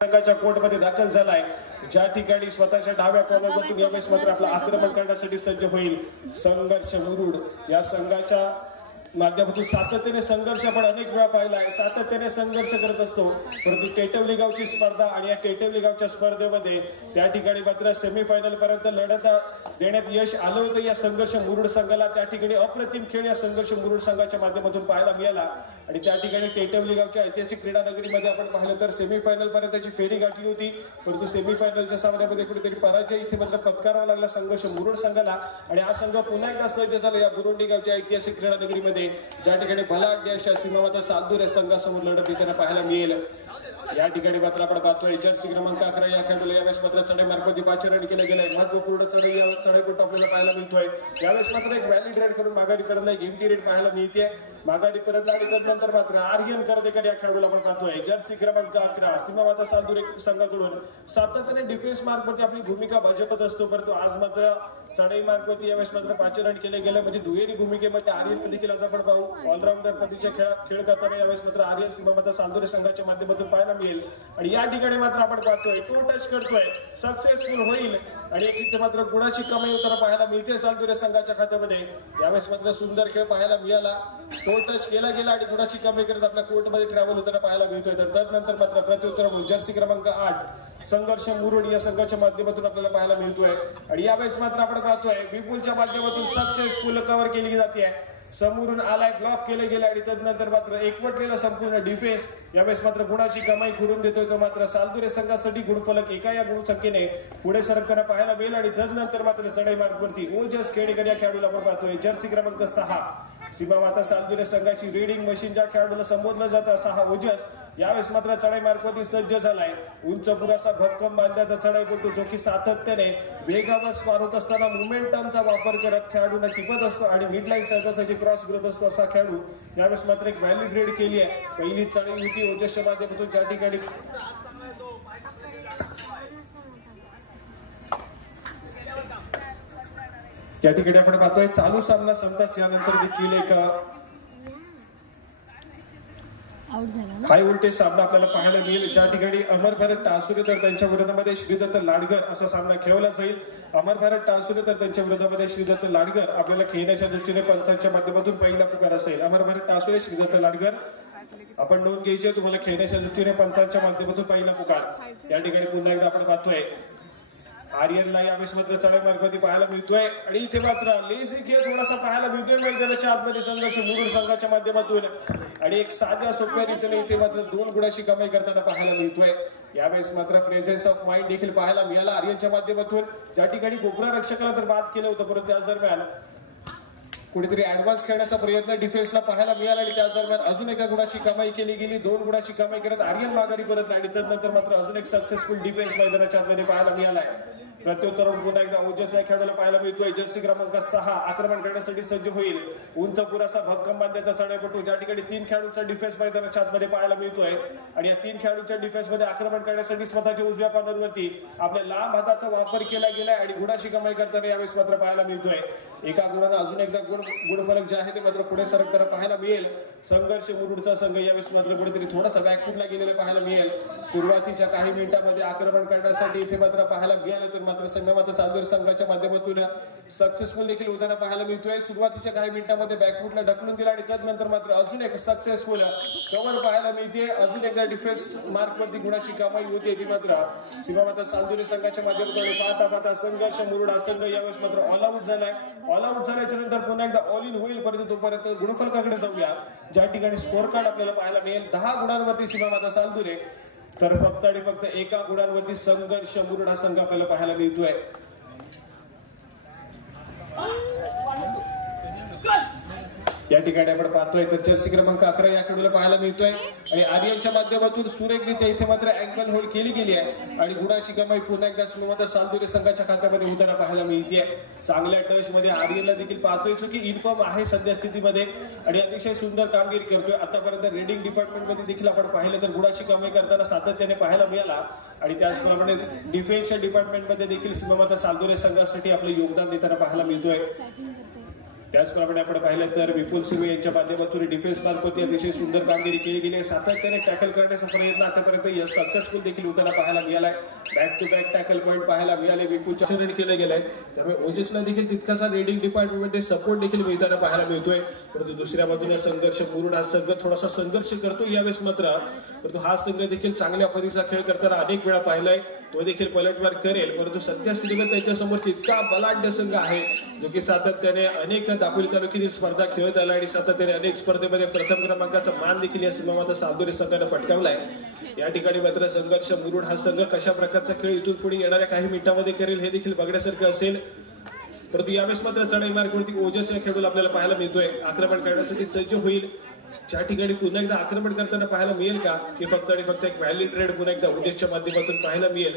संघाच्या कोर्टमध्ये दाखल झालाय, ज्या ठिकाणी स्वतःच्या डाव्या कॉर्नरमधून यावेळेस मात्र आपला आक्रमण करण्यासाठी सज्ज होईल संघर्ष मुरुड। या संघाच्या माध्यमातून सातत्याने संघर्ष आपण अनेक वेळा पाहिलाय, सातत्याने संघर्ष करत असतो, परंतु टेटवली गावची स्पर्धा आणि या टेटवली गावच्या स्पर्धेमध्ये त्या ठिकाणी मात्र सेमीफायनल पर्यंत लढत देण्यात यश आलं होतं या संघर्ष मुरुड संघाला। त्या ठिकाणी अप्रतिम खेळ या संघर्ष मुरुड संघाच्या माध्यमातून पाहायला मिळाला आणि त्या ठिकाणी टेटवली गावच्या ऐतिहासिक क्रीडा नगरीमध्ये आपण पाहिलं तर सेमीफायनल पर्यंतची फेरी गाठली होती, परंतु सेमीफायनलच्या सामन्यामध्ये कुठेतरी पराजय इथे मात्र पत्करावा लागला संघर्ष मुरुड संघाला। आणि हा संघ पुन्हा एकदा सज्ज झाला या बुरुंडी गावच्या ऐतिहासिक क्रीडा नगरीमध्ये, ज्या ठिकाणी बलाढ्य अशा सीमावाद साधूर संघासमोर लढत देताना पाहायला मिळेल। या ठिकाणी मात्र आपण पाहतोय जर्सी क्रमांक 11 या खेळाडूला यावेळेस मात्र चढाई मार्फत 5 रन केले गेले, महत्वपूर्ण चढाई या चढाईपटू आपल्याला पाहायला मिळतोय। यावेळेस मात्र एक व्हॅलिड रेड करून माघारी परतला, एक एम्प्टी रेड पाहायला मिळते, माघारी परतला आणि त्यानंतर मात्र आर्यन करदेकर या खेळाडूला आपण पाहतोय जर्सी क्रमांक 11 सीमावाद साधूर संघाकडून सातत्याने डिफेन्स मार्फत आपली भूमिका बजावत असतो, परंतु आज मात्र चढाई मार्फत यावेळेस मात्र 5 रन केले गेले, म्हणजे दुहेरी भूमिकेमध्ये आर्यन देखील आज आपण पाहू ऑलराऊंडर पद्धतीचे खेळ करताना यावेळेस मात्र आर्यन सीमावाद साधूर संघाच्या माध्यमातून पाहायला मिळेल। आणि या ठिकाणी मात्र आपण पाहतोय तो टच करतोय, सक्सेसफुल होईल आणि इथे मात्र गुणाची कमाई होताना पाहायला मिळते सालदुरे संघाच्या खात्यामध्ये। यावेळेस मात्र सुंदर खेळ पाहायला मिळाला, तो टच केला गेला आणि गुणाची कमाई करत आपल्या कोर्टमध्ये ट्रॅव्हल होताना पाहायला मिळतोय। तर त्यानंतर मात्र प्रत्युत्तर जर्सी क्रमांक 8 संघर्ष मुरुड या संघाच्या माध्यमातून आपल्याला पाहायला मिळतोय आणि यावेळेस मात्र आपण पाहतोय विपुलच्या माध्यमातून सक्सेसफुल कव्हर केली जाते, समोरून आलाय, ब्लॉक केले गेले आणि त्यानंतर मात्र एकवटलेला संपूर्ण डिफेन्स यावेळेस मात्र गुणाची कमाई करून देतोय। तो मात्र सालदुरे संघासाठी गुणफलक एका या गुणसंख्येने पुढे सरकताना पाहायला मिळेल आणि त्यानंतर मात्र चढाई मार्गावरती ओजस खेडेकर या खेळाडूला आपण पाहतोय जर्सी क्रमांक 6 सीमावाद सालदुरे संघाची रीडिंग मशीन ज्या खेळाडूला संबोधलं जातं 6 ओजस यावेळेस मात्र चढाई मार्गावरती सज्ज झालाय। उंच पुरासा भक्कम बांध्याचा चढाईपटू जो की सातत्याने वेगावर स्वार होत असताना मोमेंटमचा वापर करत खेळाडूंना टिपत असतो आणि मिडलाईन सर्कलसाठी क्रॉस करत असतो असा खेळाडू यावेळेस मात्र एक व्हॅलिड ग्रेड केली आहे। पहिली चढाई होती ओजसच्या माध्यमातून, ज्या ठिकाणी या ठिकाणी आपण पाहतोय चालू सामना संपताच यानंतर देखील एक हाय व्होल्टेज सामना आपल्याला पाहायला मिळेल, ज्या ठिकाणी अमर भारत टासुरे तर त्यांच्या विरोधामध्ये श्रीदत्त लाडगर असा सामना खेळवला जाईल। अमर भारत टासुरे तर त्यांच्या विरोधामध्ये श्रीदत्त लाडगर आपल्याला खेळण्याच्या दृष्टीने पंचांच्या माध्यमातून पहिला पुकार असेल। अमर भारत टासुरे श्रीदत्त लाडगर आपण नोंद घ्यायची, तुम्हाला खेळण्याच्या दृष्टीने पंचांच्या माध्यमातून पहिला पुकार। या ठिकाणी पुन्हा एकदा आपण पाहतोय आर्यनला यावेळेस मात्र चढाई मार्फत पाहायला मिळतोय आणि इथे मात्र लेझी खेळ थोडासा पाहायला मिळतोय मैदानाच्या आतमध्ये संघर्ष मुरुड संघाच्या माध्यमातून आणि एक साध्या सोप्या रीतीने इथे मात्र 2 गुणाची कमाई करताना पाहायला मिळतोय। यावेळेस मात्र प्रेझेन्स ऑफ माइंड देखील पाहायला मिळाला आर्यनच्या माध्यमातून, ज्या ठिकाणी कोपरा रक्षकाला तर बाद केलं होतं, परंतु त्याच दरम्यान कुठेतरी ऍडव्हान्स खेळण्याचा प्रयत्न डिफेन्सला पाहायला मिळाला आणि त्याच दरम्यान अजून एका गुणाची कमाई केली गेली, 2 गुणाची कमाई करत आर्यन माघारी परतला आणि त्यानंतर मात्र अजून एक सक्सेसफुल डिफेन्स मैदानाच्या आतमध्ये पाहायला मिळालाय। प्रत्युत्तर पुन्हा एकदा ओजस या खेळाडूला पाहायला मिळतोय जर्सी क्रमांक 6 आक्रमण करण्यासाठी सज्ज होईल। उंच पुरासा भक्कम बांध्याचा चढाईपटू, ज्या ठिकाणी 3 खेळाडूंचा डिफेन्स मैदानाच्या आतमध्ये पाहायला मिळतोय आणि या 3 खेळाडूंच्या डिफेन्स मध्ये आक्रमण करण्यासाठी स्वतःच्या उजव्या कॉर्नरवरती आपल्या लांब हाताचा वापर केला गेलाय आणि गुणाची कमाई करताना यावेळेस मात्र पाहायला मिळतोय। एका गुणानं अजून एकदा गुणफलक जे आहे ते मात्र पुढे सरकताना पाहायला मिळेल। संघर्ष मुरुडचा संघ यावेळेस मात्र कुठेतरी थोडासा बॅकफुटला गेलेले पाहायला मिळेल। सुरुवातीच्या काही मिनिटांमध्ये आक्रमण करण्यासाठी इथे मात्र पाहायला मिळालं, तर मात्र संघ सालदुरे संघाच्या माध्यमातून सक्सेसफुल देखील होताना पाहायला मिळतोय। सुरुवातीच्या काही मिनिटांमध्ये बॅकफुटला ढकलून दिला आणि त्यानंतर मात्र अजून एक सक्सेसफुल कव्हर पाहायला मिळते, अजून एकदा डिफेन्स मार्कवरती गुणाची कमाई होते ती मात्र सीमावाद सालदुरे संघाच्या माध्यमातून। पाहता पाहता संघर्ष मुरुड हा संघ यावेळेस मात्र ऑल आउट झालाय, ऑल आउट झाल्याच्या नंतर पुन्हा एकदा ऑल इन होईल, परंतु तोपर्यंत गुणफलकाकडे जाऊया, ज्या ठिकाणी स्कोर कार्ड आपल्याला पाहायला मिळेल 10 गुणांवरती सीमावाद सालदुरे, तर फक्त आणि फक्त 1 गुणांवरती संघर्ष मुरुड हा संघ आपल्याला पाहायला मिळतोय। या ठिकाणी आपण पाहतोय तर जर्सी क्रमांक 11 या खेळाडूला पाहायला मिळतोय आणि आर्यनच्या माध्यमातून सुरेखरित्या इथे मात्र अँकल होल्ड केली गेली आहे आणि गुणाची कमाई पुन्हा एकदा सीमावाद सालदुरे संघाच्या खात्यामध्ये होताना पाहायला मिळते। चांगल्या टच मध्ये आर्यनला देखील पाहतोय की इन्फॉर्म आहे सध्या स्थितीमध्ये आणि अतिशय सुंदर कामगिरी करतोय। आतापर्यंत रेडिंग डिपार्टमेंट मध्ये देखील आपण पाहिलं तर गुणाची कमाई करताना सातत्याने पाहायला मिळाला आणि त्याचप्रमाणे डिफेन्सच्या डिपार्टमेंट मध्ये देखील सीमावाद सालदुरे संघासाठी आपले योगदान देताना पाहायला मिळतोय। त्याचप्रमाणे आपण पाहिलं तर विपुल सिंह यांच्या माध्यमातून डिफेन्स मार्फत अतिशय सुंदर कामगिरी केली गेली. सातत्याने टॅकल करण्याचा प्रयत्न आतापर्यंत सक्सेसफुल देखील होताना पाहायला मिळालाय. Back to back tackle point पाहायला मिळाले विपुलच्या रीड केले गेले. त्यामुळे ओजसला देखील तितकासा रेडिंग डिपार्टमेंटमध्ये सपोर्ट देखील मिळताना पाहायला मिळतोय. परंतु दुसऱ्या बाजूला संघर्ष मुरुड हा संघ थोडासा संघर्ष करतो यावेळेस मात्र. परंतु हा संघ देखील चांगल्या परीचा खेळ करताना अनेक वेळा पाहिलाय. तो देखील पलटवार करेल. परंतु सध्या स्थितीमध्ये त्यांच्यासमोर तितका बलाढ्य संघ आहे जो की सातत्याने अनेक दापोली तालुक्यातील स्पर्धा खेळत आला आणि सातत्याने अनेक स्पर्धेमध्ये प्रथम क्रमांकाचा मान देखील या सीमामाता सावदुरी संघाने पटकावलाय. या ठिकाणी मात्र संघर्ष मुरुड हा संघ कशा प्रकारचा खेळ इथून पुढे येणाऱ्या काही मिनिटांमध्ये करेल हे देखील बघण्यासारखं असेल. परंतु यावेळेस मात्र चढाई मार्गावरती ओजस या खेळाडूला आपल्याला पाहायला मिळतोय. आक्रमण करण्यासाठी सज्ज होईल. ज्या ठिकाणी पुन्हा एकदा आक्रमण करताना पाहायला मिळेल का की फक्त आणि फक्त एक व्हॅलिड ट्रेड पुन्हा एकदा ओजसच्या माध्यमातून पाहायला मिळेल.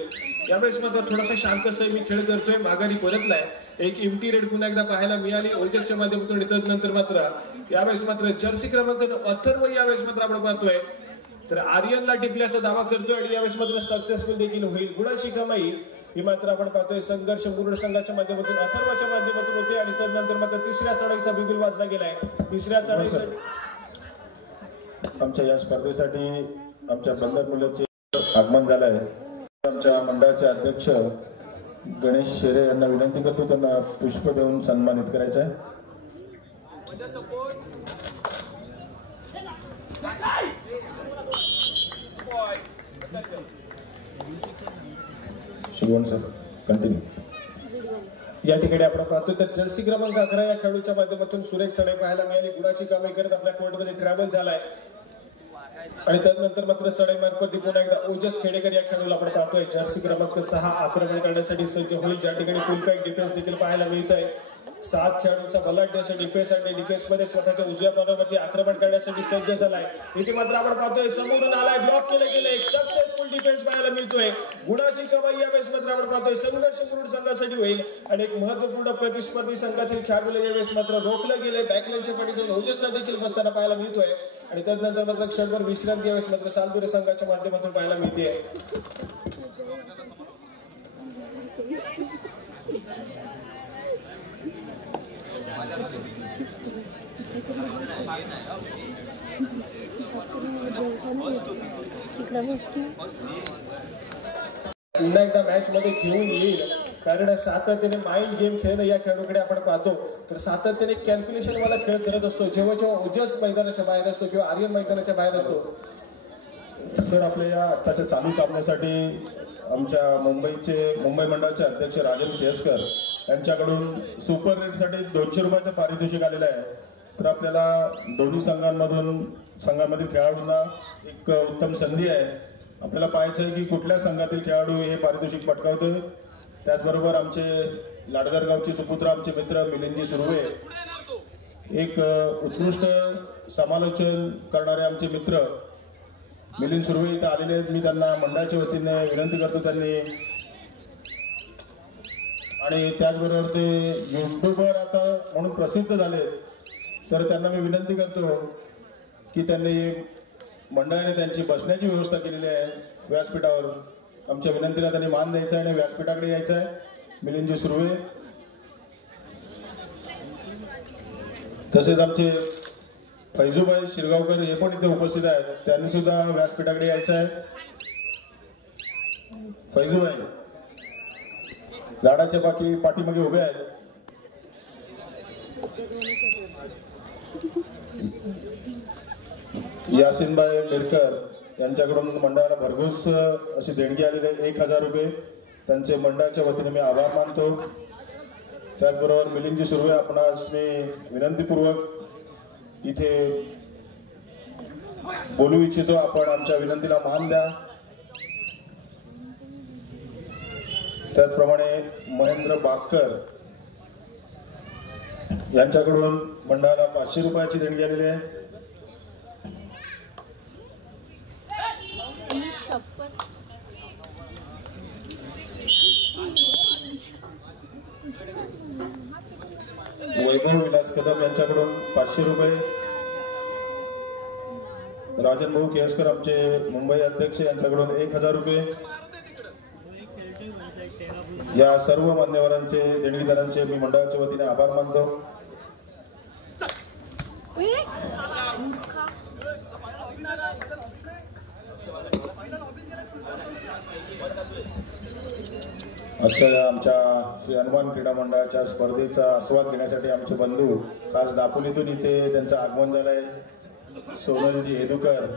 यावेळेस मात्र थोडासा शांत मी खेळ करतोय. माघारी परतलाय. एक इम्प्टी रेड पुन्हा एकदा पाहायला मिळाली ओजसच्या माध्यमातून. त्यानंतर मात्र यावेळेस मात्र जर्सी क्रमांक अथर्व यावेळेस मात्र आपण पाहतोय तर आर्यनला टिपल्याचा दावा करतोय आणि यावेळेस मात्र सक्सेसफुल देखील होईल. गुणाची कमाई ही मात्र आपण पाहतोय संघर्ष मुरुड संघाच्या माध्यमातून अथर्वच्या माध्यमातून होते. आणि त्यानंतर मात्र तिसऱ्या चढाईचा बिगुल वाजला गेलाय. तिसऱ्या चढाईसाठी आमच्या या स्पर्धेसाठी आमच्या बंदर मुलाचे आगमन झालं आहे. आमच्या मंडळाचे अध्यक्ष गणेश शेरे यांना विनंती करतो त्यांना पुष्प देऊन सन्मानित करायचं आहे. शिवण सर कंटिन्यू. या ठिकाणी आपण पाहतो तर जर्सी क्रमांक 11 या खेळाडूच्या माध्यमातून सुरेख चढाई पाहायला मिळाली. गुणाची कामे करत आपल्या कोर्टमध्ये ट्रॅव्हल झालाय. आणि त्यानंतर मात्र चढाई मार्गावरती पुन्हा एकदा ओजस खेडेकर या खेळाडूला आपण पाहतोय. जर्सी क्रमांक 6 आक्रमण करण्यासाठी सज्ज होईल. ज्या ठिकाणी फुल पॅक डिफेन्स देखील पाहायला मिळत आहे. 7 खेळाडूंचा बलाढ्य असा डिफेन्स आणि डिफेन्समध्ये स्वतःच्या उजव्या बाजूवरती आक्रमण करण्यासाठी सज्ज झालाय. इथे मात्र आपण पाहतोय समोरून आलाय ब्लॉक केले गेले. एक सक्सेसफुल डिफेन्स पाहायला मिळतोय. गुणाची कमाई यावेळेस मात्र आपण पाहतोय संघर्ष मुरुड संघासाठी होईल. आणि एक महत्वपूर्ण प्रतिस्पर्धी संघातील खेळाडूला यावेळेस मात्र रोखलं गेले. बॅकलाईनच्या पाठीशी ओजसला देखील बसताना पाहायला मिळतोय. आणि त्यानंतर मात्र क्षणभर विश्रांती यावेळेस मात्र सालदुरे संघाच्या माध्यमातून पाहायला मिळते. पुन्हा एकदा मॅच मध्ये घेऊन येईल. कारण सातत्याने माइंड गेम खेळणं या खेळाडूकडे आपण पाहतो तर सातत्याने कॅल्क्युलेशन वाला खेळ करत असतो. जेव्हा जेव्हा ओजस मैदानाच्या बाहेर असतो किंवा आर्यन मैदानाच्या बाहेर असतो तर आपल्या या आत्ताच्या चालू सामन्यासाठी आमच्या मुंबई मंडळाचे अध्यक्ष राजन केसकर यांच्याकडून सुपर रेटसाठी 200 रुपयाचं पारितोषिक आलेलं आहे. तर आपल्याला दोन्ही संघामधील खेळाडूंना एक उत्तम संधी आहे. आपल्याला पाहायचं आहे की कुठल्या संघातील खेळाडू हे पारितोषिक पटकावतोय. त्याचबरोबर आमचे लाडगर गावचे सुपुत्र आमचे मित्र मिलिंदजी सुर्वे, एक उत्कृष्ट समालोचन करणारे आमचे मित्र मिलिंद सुर्वे इथे आलेले आहेत. मी त्यांना मंडळाच्या वतीने विनंती करतो त्यांनी. आणि त्याचबरोबर ते युट्यूबर आता म्हणून प्रसिद्ध झाले तर त्यांना मी विनंती करतो की त्यांनी मंडळाने त्यांची बसण्याची व्यवस्था केलेली आहे व्यासपीठावर. आमच्या विनंतीला त्यांनी मान द्यायचा आहे आणि व्यासपीठाकडे यायचं आहे. मिलिंदजी सुर्वे तसेच आमचे फैजूभाई शिरगावकर हे पण इथे उपस्थित आहेत. त्यांनी सुद्धा व्यासपीठाकडे यायचं आहे. फैजूभाई झाडाच्या पाठीमागे उभे आहेत. यासिनभाई मिरकर यांच्याकडून मंडळाला भरघोस अशी देणगी आलेली आहे 1000 रुपये. त्यांचे मंडळाच्या वतीने मी आभार मानतो. त्याचबरोबर मिलिंदजी सुर्वे आपणास मी विनंतीपूर्वक इथे बोलू इच्छितो. आपण आमच्या विनंतीला मान द्या. त्याचप्रमाणे महेंद्र बागकर यांच्याकडून मंडळाला 500 रुपयाची देणगी आलेली आहे. वैभव विलास कदम यांच्याकडून 500 रुपये. राजन भाऊ केसकर आमचे मुंबई अध्यक्ष यांच्याकडून 1000 रुपये. या सर्व मान्यवरांचे देणगीदारांचे मी मंडळाच्या वतीने आभार मानतो. आजच्या आमच्या श्री हनुमान क्रीडा मंडळाच्या स्पर्धेचा आस्वाद घेण्यासाठी आमचे बंधू खास दापोलीतून इथे त्यांचं आगमन झालंय. सोनलजी हेदुकर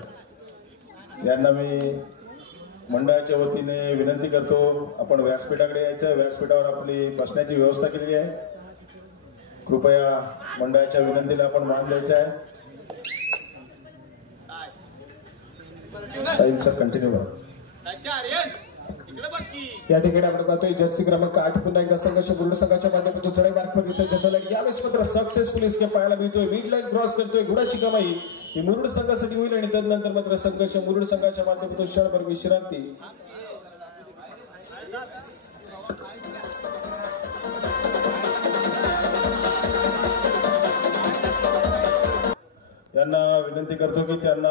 यांना मी मंडळाच्या वतीने विनंती करतो, आपण व्यासपीठाकडे यायचं. व्यासपीठावर आपली बसण्याची व्यवस्था केलेली आहे. कृपया मंडळाच्या विनंतीला आपण मान द्यायचा आहे. साहिल सर कंटिन्यू करा. या ठिकाणी आपण पाहतोय जर्सी क्रमांक 8 पुन्हा एकदा संघर्ष बुरुड संघाच्या माध्यमातून चढाई मार्ग सज्ज झाला. यावेळेस मात्र सक्सेसफुल स्केप पाहायला मिळतोय. मिड लाईन क्रॉस करतोय गुडाची कमाई ही मुरुड संघासाठी होईल आणि त्यानंतर मात्र संघर्ष मुरुड संघाच्या माध्यमातून क्षणभर विश्रांती. यांना विनंती करतो की त्यांना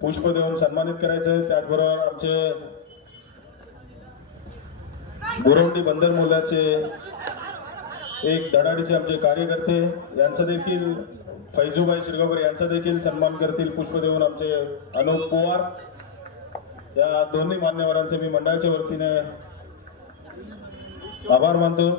पुष्प देऊन सन्मानित करायचं. त्याचबरोबर आमचे बोरवंडी बंदर मुलाचे एक धडाडीचे आमचे कार्यकर्ते यांचा देखील फैजूभाई शिरगावकर यांचा देखील सन्मान करतील पुष्प देऊन आमचे अनूप पवार. या दोन्ही मान्यवरांचे मी मंडळाच्या वतीने आभार मानतो.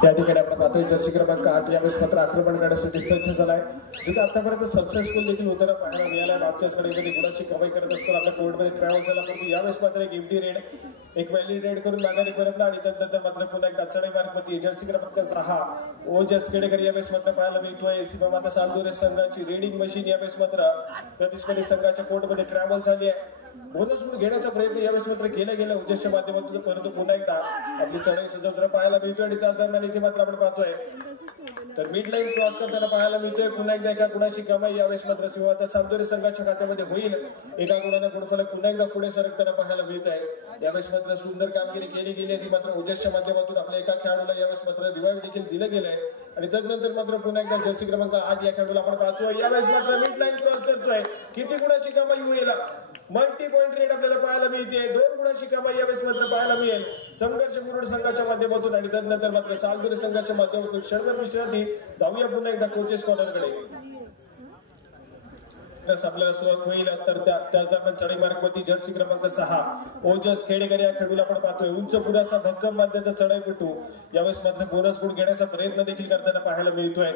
त्या ठिकाणी आपण पाहतोय जर्सी क्रमांक 8 यावेळेस मात्र आक्रमण करण्यासाठी सज्ज झालाय. जो की आतापर्यंत सक्सेसफुल देखील होताना पाहायला मिळाला. मागच्या स्पर्धेमध्ये गुणाची कमाई करत असताना आपल्या कोर्टमध्ये ट्रॅव्हल झाला, परंतु यावेळेस मात्र एक एमटी रेड एक व्हॅली रेड करून माघारी परतला आणि त्यानंतर मात्र पुन्हा एकदा चढाई मार्गवरती जर्सी क्रमांक 6 ओजस खेडेकर यावेळेस मात्र पाहायला मिळतोय. सीमा माता सालदुरे संघाची रेडिंग मशीन यावेळेस मात्र प्रतिस्पर्धी संघाच्या कोर्टमध्ये ट्रॅव्हल झाली आहे. बोनस गुण घेण्याचा प्रयत्न यावेळेस मात्र केला गेला उजसच्या माध्यमातून, परंतु पुन्हा एकदा आपली चढाई सजवताना पाहायला मिळतोय आणि त्याच दरम्यान इथे मात्र आपण पाहतोय तर मिड लाईन क्रॉस करताना पाहायला मिळतोय. पुन्हा एकदा एका गुणाची कमाई यावेळेस मात्र सीमा माता सालदुरे संघाच्या खात्यामध्ये होईल. एका गुणानं गुणफलक पुन्हा एकदा पुढे सरकताना पाहायला मिळत आहे. यावेळेस मात्र सुंदर कामगिरी केली गेली आहे ती मात्र उजसच्या माध्यमातून आपल्या एका खेळाडूला यावेळेस मात्र रिवाइव्ह देखील दिलं गेलंय आणि त्यानंतर मात्र पुन्हा एकदा जर्सी क्रमांक 8 या खेळाडूला आपण पाहतोय. यावेळेस मात्र मिड लाईन क्रॉस करतोय. किती गुणाची कमाई होईल? मल्टी पॉइंट रेट आपल्याला पाहायला मिळते. 2 गुणाची कमाई यावेळेस मात्र पाहायला मिळेल संघर्ष मुरुड संघाच्या माध्यमातून आणि त्यानंतर मात्र सालदुरे संघाच्या माध्यमातून क्षणभर विश्रांती. जाऊया पुन्हा एकदा कोचेस कॉर्नरकडे. आपल्याला सुरुवात होईल तर त्याच दरम्यान चढाई मार्गवरती जर्सी क्रमांक 6 ओजस खेडेकर या खेळाडूला आपण पाहतोय. उंच पुरासा भक्कम माध्यमाचा चढाईपटू यावेळेस मात्र बोनस गुण घेण्याचा प्रयत्न देखील करताना पाहायला मिळतोय.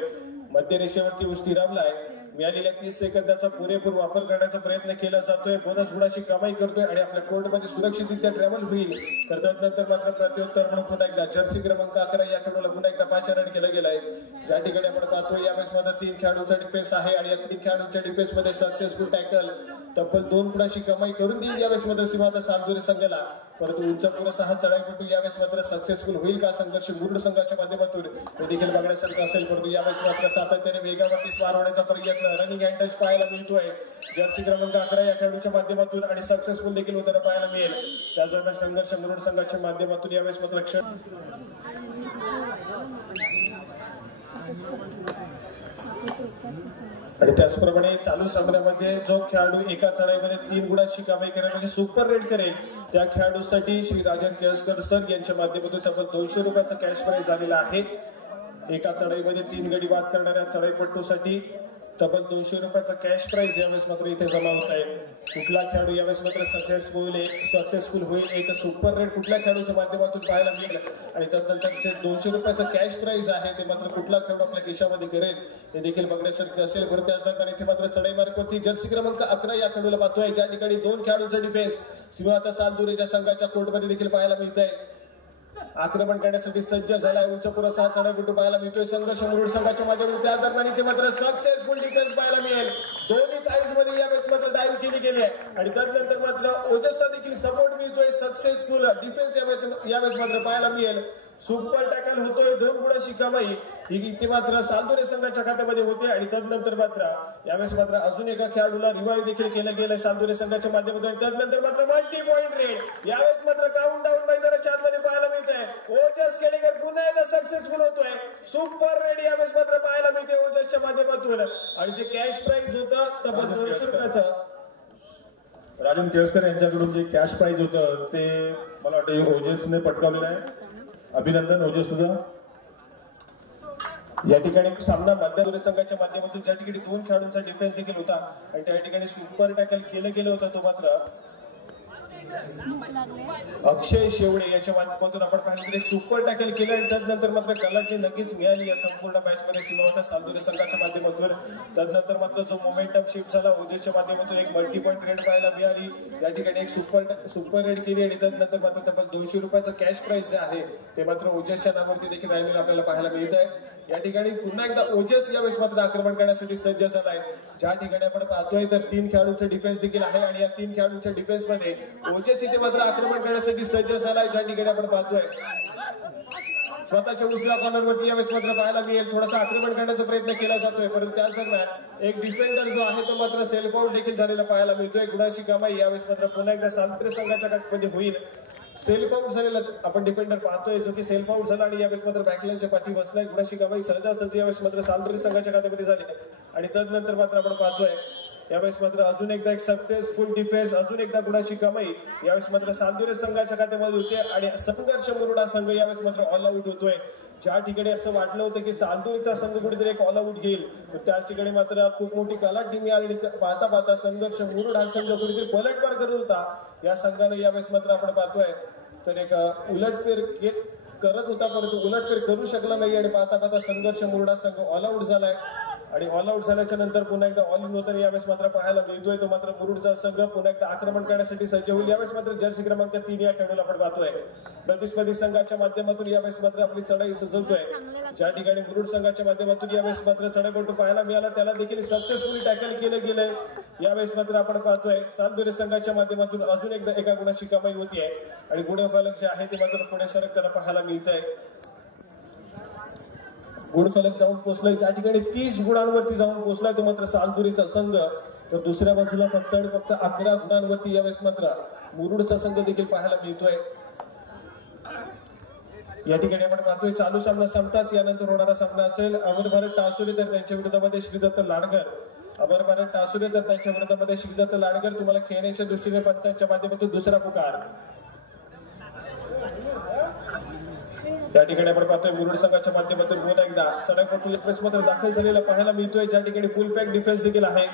मध्य रेषेवरती उस्थिरावलाय. मिळालेल्या 30 सेकंदाचा पुरेपूर वापर करण्याचा प्रयत्न केला जातोय. बोनस गुणाची कमाई करतोय आणि आपल्या कोर्टमध्ये सुरक्षितरित्या ट्रॅव्हल होईल. तर त्यानंतर मात्र प्रत्युत्तर म्हणून पुन्हा एकदा जर्सी क्रमांक 11 या खेळाडूला पुन्हा एकदा पाचारण केलं गेलंय. ज्या ठिकाणी आपण पाहतोय यावेळेस मात्र 3 खेळाडूंचा डिफेन्स आहे आणि या 3 खेळाडूंच्या डिफेन्स मध्ये सक्सेसफुल टॅकल तब्बल 2 गुणाची कमाई करून देईल यावेळेस मात्र सीमाता सालदुरे संघाला. परंतु उंच पुरासा हा चढाईपटू यावेळेस मात्र सक्सेसफुल होईल का संघर्ष मुरुड संघाच्या माध्यमातून हे देखील बघण्यासारखं असेल. परंतु यावेळेस मात्र सातत्याने वेगावरती स्वार होण्याचा प्रयत्न रनिंग हँड टच पाहायला मिळतोय जर्सी क्रमांक 11 या खेळाडूच्या माध्यमातून आणि सक्सेसफुल देखील होताना पाहायला मिळेल. त्याच दरम्यान संघर्ष मुरुड संघाच्या माध्यमातून यावेळेस मात्र आणि त्याचप्रमाणे चालू सामन्यामध्ये जो खेळाडू एका चढाईमध्ये 3 गुणाची कमाई करेल म्हणजे सुपर रेड करेल त्या खेळाडूसाठी श्री राजन केळसकर सर यांच्या माध्यमातून तब्बल 200 रुपयाचा कॅश प्राइज झालेला आहे. एका चढाईमध्ये 3 गडी बाद करणाऱ्या चढाईपटूसाठी तब्बल 200 रुपयाचा कॅश प्राइज यावेळेस मात्र इथे जमा होत आहे. कुठला खेळाडू यावेळेस मात्र सक्सेसफुल होईल एक सुपर रेड कुठल्या खेळाडूच्या माध्यमातून पाहायला मिळेल आणि त्यानंतरचे 200 रुपयाचा कॅश प्राइज आहे ते मात्र कुठला खेळाडू आपल्या खिशामध्ये करेल हे देखील बघण्यासारखं असेल. बरं त्याच दरम्यान इथे मात्र चढाई मार्गावरती जर्सी क्रमांक 11 या खेळाडूला पाहतोय. ज्या ठिकाणी 2 खेळाडूंचा डिफेन्स सीमाता सालदुरेच्या संघाच्या कोर्टमध्ये देखील पाहायला मिळत आहे. आक्रमण करण्यासाठी सज्ज झालाय. उंच पुरासा चढाईपटू पाहायला मिळतोय संघर्ष मुरुड संघाच्या माध्यमातून. त्या दरम्यान इथे मात्र सक्सेसफुल डिफेन्स पाहायला मिळेल. दोन्ही थाईज मध्ये यावेळेस मात्र डाईव्ह केली गेली आहे आणि त्यानंतर मात्र ओजसचा देखील सपोर्ट मिळतोय. सक्सेसफुल डिफेन्स यावेळेस मात्र पाहायला मिळेल. सुपर टॅकल होतोय. 2 गुणाची कमाई ही इथे मात्र सालदुरे संघाच्या खात्यामध्ये होते आणि त्यानंतर मात्र यावेळेस मात्र अजून एका खेळाडूला रिवाइव्ह देखील केलं गेलं सालदुरे संघाच्या माध्यमातून. त्यानंतर मात्र मल्टी पॉइंट रेड यावेळेस मात्र काउंट डाऊन मैदानाच्या आतमध्ये पाहायला मिळत आहे. ओजस खेडेकर पुन्हा एकदा सक्सेसफुल होतोय. सुपर रेड यावेळेस मात्र पाहायला मिळते ओजसच्या माध्यमातून आणि जे कॅश प्राइज होतं तब्बल 200 रुपयाचं राजन केळकर यांच्याकडून जे कॅश प्राइज होतं ते मला वाटतं ओजेसने पटकावलेलं आहे. अभिनंदन ओजेस तुझं. या ठिकाणी सामना मध्यवर्ती संघाच्या माध्यमातून ज्या ठिकाणी 2 खेळाडूंचा डिफेन्स देखील होता आणि त्या ठिकाणी सुपर टॅकल केलं गेलं होतं, तो मात्र अक्षय शेवडे याच्या माध्यमातून आपण पाहिलं एक सुपर टॅकल केलं आणि त्यानंतर मात्र कलाटणी नक्कीच मिळाली या संपूर्ण मॅच मध्ये सीमावता सालदुरे संघाच्या माध्यमातून. त्यानंतर मात्र जो मोमेंटम शिफ्ट झाला ओजेसच्या माध्यमातून एक मल्टी पॉईंट रेड पाहायला मिळाली. त्या ठिकाणी एक सुपर रेड केली आणि त्यानंतर मात्र तब्बल 200 रुपयाचं कॅश प्राइज जे आहे ते मात्र ओजेसच्या नावावरती देखील राहिलेलं आपल्याला पाहायला मिळत आहे. या ठिकाणी पुन्हा एकदा ओजेस यावेळेस मात्र आक्रमण करण्यासाठी सज्ज झालाय. ज्या ठिकाणी आपण पाहतोय तर 3 खेळाडूंचा डिफेन्स देखील आहे आणि या 3 खेळाडूंच्या डिफेन्स मध्ये ओजेस इथे मात्र आक्रमण करण्यासाठी सज्ज झालाय. ज्या ठिकाणी आपण पाहतोय स्वतःच्या उजव्या कॉर्नरवरती यावेळेस मात्र पाहायला मिळेल थोडासा आक्रमण करण्याचा प्रयत्न केला जातोय, परंतु त्याच दरम्यान एक डिफेंडर जो आहे तो मात्र सेल्फ आउट देखील झालेला पाहायला मिळतोय. गुणाची कमाई यावेळेस मात्र पुन्हा एकदा सालदुरे संघाच्या मध्ये होईल. सेल्फ आउट झालेला आपण डिफेंडर पाहतोय जो की सेल्फ आउट झाला आणि यावेळेस मात्र बॅकलाईनच्या पाठी बसलाय. गुणाची कमाई सहजासहजी यावेळेस मात्र सालदुरे संघाच्या खात्यामध्ये झाली आणि त्यानंतर मात्र आपण पाहतोय यावेळेस मात्र अजून एकदा एक सक्सेसफुल डिफेन्स, अजून एकदा गुणाची कमाई यावेळेस मात्र सालदुरे संघाच्या खात्यामध्ये होते आणि संघर्ष मुरुडा संघ यावेळेस मात्र ऑल आउट होतोय. ज्या ठिकाणी असं वाटलं होतं की सालदुरेचा संघ कुठेतरी एक ऑल आउट घेईल, त्याच ठिकाणी मात्र खूप मोठी कलाटणी मिळाली. पाहता पाहता संघर्ष मुरुड हा संघ कुठेतरी पलटवार करत होता. या संघाने यावेळेस मात्र आपण पाहतोय तर एक उलटफेर करत होता, परंतु उलटफेर करू शकला नाही आणि पाहता पाहता संघर्ष मुरुडा संघ ऑल आउट झालाय आणि ऑल आउट झाल्याच्या नंतर पुन्हा एकदा ऑल इन होताना यावेळेस मात्र पाहायला मिळतोय. तो मात्र मुरुडचा संघ पुन्हा एकदा आक्रमण करण्यासाठी सज्ज होईल. यावेळेस मात्र जर्सी क्रमांक 3 या खेळाडूला आपण पाहतोय प्रतिस्पर्धी संघाच्या माध्यमातून यावेळेस मात्र आपली चढाई सजवतोय. ज्या ठिकाणी मुरुड संघाच्या माध्यमातून यावेळेस मात्र चढाईपटू पाहायला मिळाला, त्याला देखील सक्सेसफुली टॅकल केलं गेलंय. यावेळेस मात्र आपण पाहतोय सालदुरे संघाच्या माध्यमातून अजून एकदा एका गुणाची कमाई होतीये आणि गुणफलक जे आहे ते मात्र पुढे सरकताना पाहायला मिळत आहे. गुणफलक जाऊन पोहोचलाय ज्या ठिकाणी 30 गुणांवरती जाऊन पोहोचलाय तो मात्र सालदुरेचा संघ, तर दुसऱ्या बाजूला फक्त 11 गुणांवरती यावेळेस मात्र मुरुडचा संघ देखील पाहायला मिळतोय. या ठिकाणी आपण पाहतोय चालू सामना संपताच यानंतर होणारा सामना असेल अमर भारत टासुरे तर त्यांच्या विरोधामध्ये श्रीदत्त लाडकर. अमर भारत टासुरे तर त्यांच्या विरोधामध्ये श्रीदत्त लाडकर. तुम्हाला खेळण्याच्या दृष्टीने पंचांच्या माध्यमातून दुसरा पुकार. या ठिकाणी आपण पाहतोय मुरुड संघाच्या माध्यमातून पुन्हा एकदा चढाईपटू डिफेन्स मध्ये दाखल झालेला पाहायला मिळतोय. ज्या ठिकाणी फुल पॅक डिफेन्स देखील आहे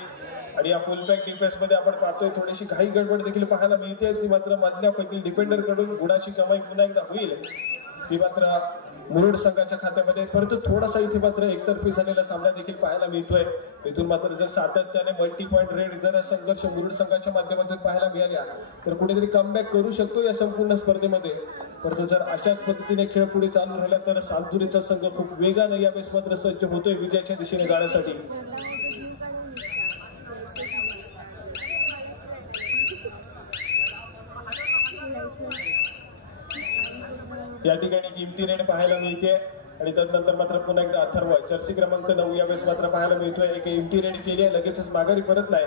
आणि या फुल पॅक डिफेन्स मध्ये आपण पाहतोय थोडीशी घाई गडबड देखील पाहायला मिळते. ती मात्र मधल्या फैकी डिफेंडर कडून गुणाची कमाई पुन्हा एकदा होईल, ती मात्र मुरुड संघाच्या खात्यामध्ये. परंतु थोडासा इथे मात्र एकतर्फी झालेला सामना देखील पाहायला मिळतोय. इथून मात्र जर सातत्याने मल्टी पॉईंट रेड जर संघर्ष मुरुड संघाच्या माध्यमातून पाहायला मिळाल्या तर कुठेतरी कमबॅक करू शकतो या संपूर्ण स्पर्धेमध्ये. परंतु जर अशाच पद्धतीने खेळ पुढे चालू राहिला तर सालदुरेचा संघ खूप वेगाने यावेळेस मात्र सज्ज होतोय विजयाच्या दिशेने जाण्यासाठी. या ठिकाणी किमती रेड पाहायला मिळते आणि त्यानंतर मात्र पुन्हा एकदा अथर्व जर्सी क्रमांक 9 यावेळेस मात्र पाहायला मिळतोय. एक एमटी रेड केली आहे, लगेचच माघारी परतलाय.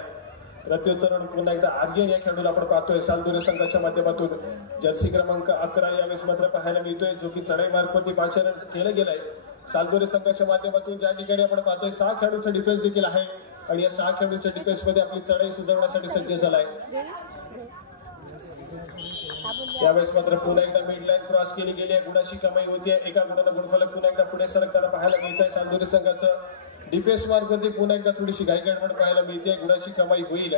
प्रत्युत्तर पुन्हा एकदा आर्यन या खेळाडूला आपण पाहतोय सालदुरे संघाच्या माध्यमातून जर्सी क्रमांक 11 यावेळेस मात्र पाहायला मिळतोय, जो की चढाई मार्फत पाचन केलं गेलंय सालदुरे संघाच्या माध्यमातून. ज्या ठिकाणी आपण पाहतोय 6 खेळाडूंचा डिफेन्स देखील आहे आणि या 6 खेळाडूंच्या डिफेन्स मध्ये आपली चढाई सजवण्यासाठी सज्ज झालाय. यावेळेस मात्र पुन्हा एकदा मिड लाईन क्रॉस केली गेली आहे, गुणाची कमाई होतीये. एका गुणानं गुणफलक पुन्हा एकदा पुढे सरकताना पाहायला मिळत आहे. सालदुरे संघाचं डिफेन्स मार्फत पुन्हा एकदा थोडीशी घाई गडबड पाहायला मिळते, गुणाची कमाई होईल.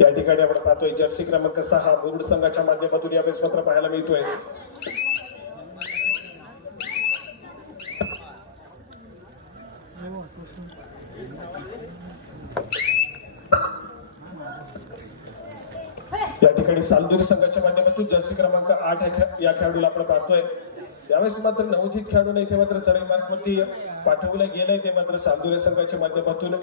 या ठिकाणी आपण पाहतोय जर्सी क्रमांक 6 मुरुड संघाच्या माध्यमातून यावेळेस मात्र पाहायला मिळतोय. या ठिकाणी सालदुरे संघाच्या माध्यमातून जर्सी क्रमांक 8 या खेळाडूला आपण पाहतोय. यावेळेस मात्र नवोदित खेळाडूला इथे मात्र चढाई मार्गवरती पाठवलं गेलंय, ते मात्र सालदुरे संघाच्या माध्यमातून.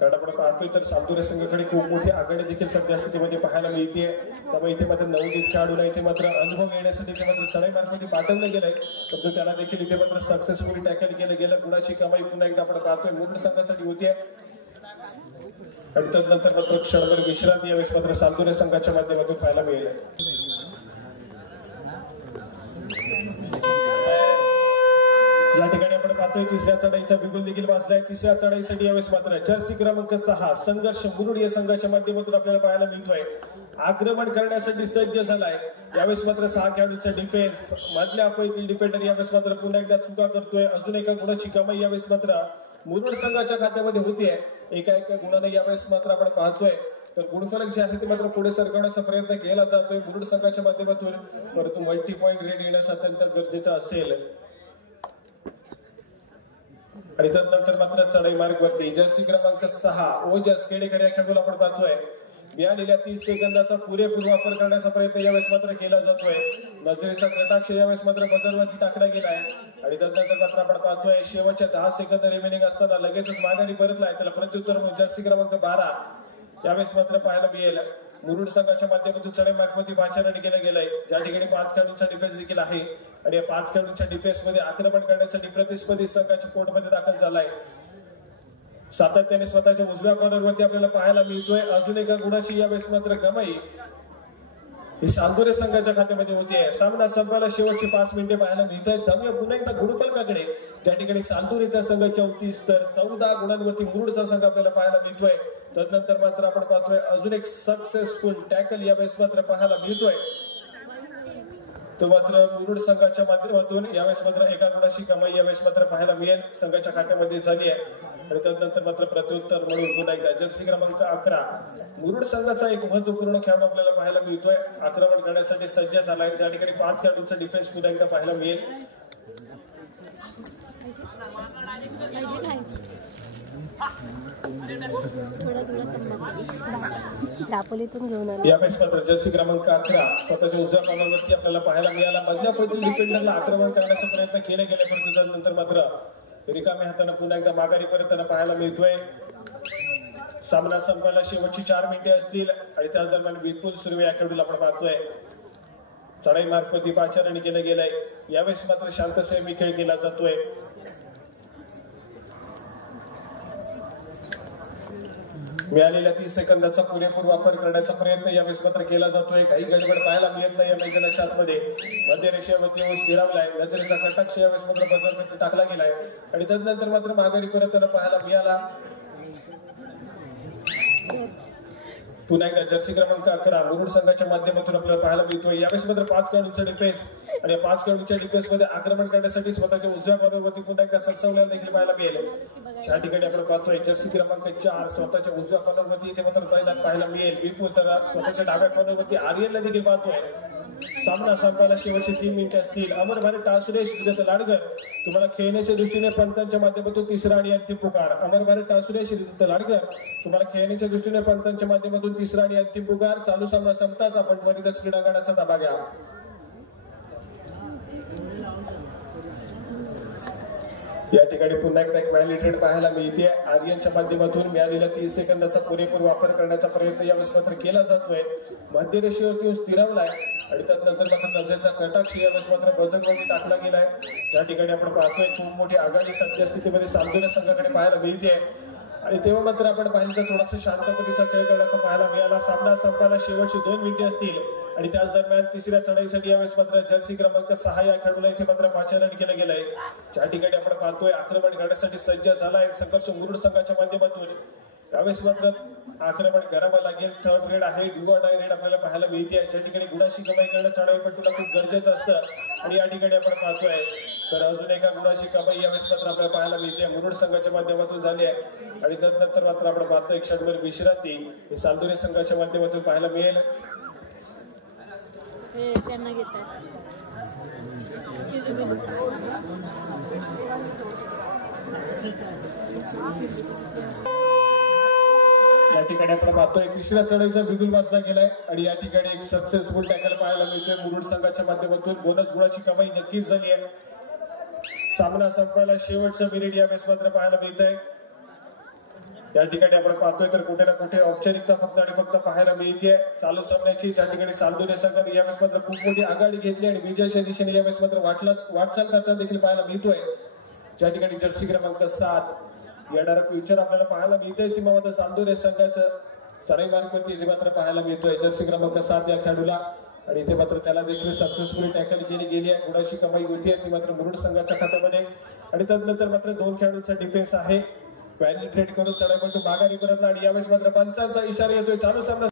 कारण आपण पाहतोय तर सालदुरे संघाकडे खूप मोठी आघाडी देखील सध्या स्थितीमध्ये पाहायला मिळते. त्यामुळे इथे मात्र नवोदित खेळाडूला इथे मात्र अनुभव येण्यासाठी इथे मात्र चढाई मार्गामध्ये पाठवलं गेलंय, परंतु त्याला देखील इथे मात्र सक्सेसफुली टॅकल केलं गेलं. गुणाची कमाई पुन्हा एकदा आपण पाहतोय मुरुड संघासाठी होतीये आणि त्यानंतर मात्र क्षणभर विश्रांती यावेळेस मात्र सालदुरे संघाच्या माध्यमातून पाहायला मिळेल. पाहतोय तिसऱ्या चढाईचा बिगुल देखील वाजलाय. तिसऱ्या चढाईसाठी यावेळेस मात्र जर्सी क्रमांक 6 संघर्ष मुरुड या संघाच्या माध्यमातून आपल्याला पाहायला मिळतोय. आक्रमण करण्यासाठी सज्ज झालाय. यावेळेस मात्र 6 खेळाडूंचा डिफेन्स मधल्या पैकी डिफेंडर यावेळेस मात्र पुन्हा एकदा चुका करतोय. अजून एका गुणाची कमाई यावेळेस मात्र मुरुड संघाच्या खात्यामध्ये होतीये. एका गुणाने यावेळेस मात्र आपण पाहतोय तर गुणफलक जे आहे ते मात्र पुढे सरकवण्याचा प्रयत्न केला जातोय मुरुड संघाच्या माध्यमातून. परंतु मल्टी पॉइंट रेड येण्यास अत्यंत गरजेचं असेल. आणि त्यानंतर मात्र चढाई मार्ग वरती जर्सी क्रमांक 6 ओजस केडेकर या खेळाडूला आपण पाहतोय. मिळालेल्या 30 सेकंदाचा पुरेपूर वापर करण्याचा प्रयत्न यावेळेस मात्र केला जातोय. नजरेचा कटाक्ष यावेळेस मात्र बजरवरती टाकला गेलाय. आणि त्यानंतर मात्र आपण पाहतोय शेवटच्या 10 सेकंद रिमेनिंग असताना लगेचच माघारी परतलाय. त्याला प्रत्युत्तर म्हणून जर्सी क्रमांक 12 यावेळेस मात्र पाहायला मिळेल. मुरुड संघाच्या माध्यमातून चढाई मार्गमध्ये पाचारण केलं गेलंय. ज्या ठिकाणी 5 खेळाडूंचा डिफेन्स देखील आहे आणि या 5 खेळाडूंच्या डिफेन्स मध्ये आक्रमण करण्यासाठी प्रतिस्पर्धी संघाच्या कोर्टमध्ये दाखल झालाय. सातत्याने स्वतःच्या उजव्या कॉर्नरवरती आपल्याला पाहायला मिळतोय. अजून एका गुणाची यावेळेस मात्र कमाई ही सालदुरे संघाच्या खात्यामध्ये होतीये. सामना संपायला शेवटची 5 मिनिटे पाहायला मिळत आहेत. जाऊया पुन्हा एकदा गुणफलकाकडे ज्या ठिकाणी सालदुरेचा संघ 34 तर 14 गुणांवरती मुरुडचा संघ आपल्याला पाहायला मिळतोय. तदनंतर मात्र आपण पाहतोय अजून एक सक्सेसफुल टॅकल यावेळेस मात्र पाहायला मिळतोय. तो मात्र मुरुड संघाच्या माध्यमातून यावेळेस मात्र एका गुणाची कमाई यावेळेस मात्र पाहायला मिळेल संघाच्या खात्यामध्ये झाली आहे. आणि त्यानंतर मात्र प्रत्युत्तर म्हणून पुन्हा एकदा जर्सी क्रमांक 11 मुरुड संघाचा एक महत्वपूर्ण खेळाडू आपल्याला पाहायला मिळतोय. आक्रमण करण्यासाठी सज्ज झालाय. ज्या ठिकाणी 5 खेळाडूंचा डिफेन्स पुन्हा एकदा पाहायला मिळेल. यावेळेस मात्र जर्सी क्रमांक 11 स्वतःच्या उजव्या कॉर्नरवरती आपल्याला पाहायला मिळाला. मधल्या पैकी डिफेंडरला आक्रमण करण्याचा प्रयत्न केले गेले परंतु त्यानंतर मात्र रिकाम्या हाताने पुन्हा एकदा माघारी परतताना पाहायला मिळतोय. सामना संपायला शेवटची 4 मिनिटे असतील आणि त्याच दरम्यान विपुल सुर्वे या खेळाडूला आपण पाहतोय. चढाई मार्गवरती पाचारण केलं गेलंय. यावेळेस मात्र शांत संयमी खेळ केला जातोय. मिळालेल्या 30 सेकंदाचा पुरेपूर वापर करण्याचा प्रयत्न यावेळेस मात्र केला जातोय. काही गडबड पाहायला मिळत नाही या मैदानाच्या आतमध्ये. मध्य रेषेवरती येऊन स्थिरावलाय. नजरेचा कटाक्ष यावेळेस मात्र बजरवरती टाकला गेलाय आणि त्यानंतर मात्र माघारी परतताना पाहायला मिळाला. पुन्हा एकदा जर्सी क्रमांक 11 मुरुड संघाच्या माध्यमातून आपल्याला पाहायला मिळतोय. यावेळेस मात्र 5 खेळाडूंचा डिफेन्स आणि 5 खेळाडूंच्या डिफेन्स मध्ये आक्रमण करण्यासाठी स्वतःच्या उजव्या कॉर्नरवरती पुन्हा एकदा सरसवल्याला देखील पाहायला मिळेल. ज्या ठिकाणी आपण पाहतोय जर्सी क्रमांक 4 स्वतःच्या उजव्या कॉर्नरवरती इथे मात्र पाहायला मिळेल. विपुल तर स्वतःच्या डाव्या कॉर्नरवरती आर्यनला देखील पाहतोय. सामना संपायला शेवटचे 3 मिनिटे असतील. अमर भारत टासुरे श्रीदत्त लाडकर तुम्हाला खेळण्याच्या दृष्टीने पंचांच्या माध्यमातून तिसरा आणि अंतिम पुकार. अमर भारत टासुरे श्रीदत्त लाडकर तुम्हाला खेळण्याच्या दृष्टीने पंचांच्या माध्यमातून तिसरा आणि अंतिम पुकार. चालू सामना संपताच आपण त्वरितच क्रीडांगणाचा ताबा घ्या. या ठिकाणी पुन्हा एकदा एक व्हॅलिडेट पाहायला मिळते. आर्यनच्या माध्यमातून मिळालेल्या 30 सेकंदाचा पुरेपूर वापर करण्याचा प्रयत्न यावेळेस मात्र केला जातोय. मध्य रेषेवरती स्थिरावलाय आणि त्यानंतर मात्र नजरचा कटाक्ष यावेळेस मात्र बजरवरती टाकला गेलाय. त्या ठिकाणी आपण पाहतोय खूप मोठी आघाडी सद्यस्थितीमध्ये सालदुरे संघाकडे पाहायला मिळते आणि तेव्हा मात्र आपण पाहिलं तर थोडासा शांतपतीचा खेळ करण्याचा पाहायला मिळाला. सामना संपायला शेवटची 2 मिनिटे असतील आणि त्याच दरम्यान तिसऱ्या चढाईसाठी यावेळेस मात्र जर्सी क्रमांक 6 या खेळाडूला इथे मात्र पाचारण केलं गेलंय. ज्या ठिकाणी आपण पाहतोय आक्रमण करण्यासाठी सज्ज झालाय संघर्ष मुरुड संघाच्या माध्यमातून. यावेळेस मात्र आक्रमण करावं लागेल. थर्ड ग्रेड आहे. डू ऑर डाय रेड आपल्याला पाहायला मिळते. ज्या ठिकाणी गुणाची कमाई करणं चढाईपटूला खूप गरजेचं असतं आणि या ठिकाणी आपण पाहतोय तर अजून एका गुणाची कमाई यावेळेस मात्र आपल्याला पाहायला मिळते मुरुड संघाच्या माध्यमातून झाली आहे. आणि त्यानंतर मात्र आपण पाहतोय एक क्षणभर विश्रांती ही सालदुरे संघाच्या माध्यमातून पाहायला मिळेल. या ठिकाणी आपण पाहतोय तिसऱ्या चढाईचा बिगुल वाजला गेलाय आणि या ठिकाणी एक सक्सेसफुल टॅकल पाहायला मिळतोय मुरुड संघाच्या माध्यमातून. बोनस गुणाची कमाई नक्कीच झाली आहे. सामना संपायला शेवटचा मिनिट यावेळेस मात्र पाहायला मिळत आहे. या ठिकाणी आपण पाहतोय तर कुठे ना कुठे औपचारिकता फक्त आणि फक्त पाहायला मिळते चालू सामन्याची. ज्या ठिकाणी सालदुरे संघाने यावेळेस मात्र खूप मोठी आघाडी घेतली आणि विजयाच्या दिशेने यावेळेस मात्र वाटचाल करताना देखील पाहायला मिळतोय. ज्या ठिकाणी जर्सी क्रमांक 7 येणारा फ्युचर आपल्याला पाहायला मिळतंय. सीमाबद्ध सालदुरे संघाचं चढाई मार्गवरती इथे मात्र पाहायला मिळतोय जर्सी क्रमांक 7 या खेळाडूला आणि इथे मात्र त्याला देखील सक्सेसफुली टॅकल केली गेली आहे. गुणाची कमाई होती ती मात्र मुरुड संघाच्या खात्यामध्ये. आणि त्यानंतर मात्र 2 खेळाडूंचा डिफेन्स आहे. पॅनिट्रेट करून चढाई पण माघारी परतला आणि यावेळेस मात्र पंचांचा इशारा येतोय. चालू सामना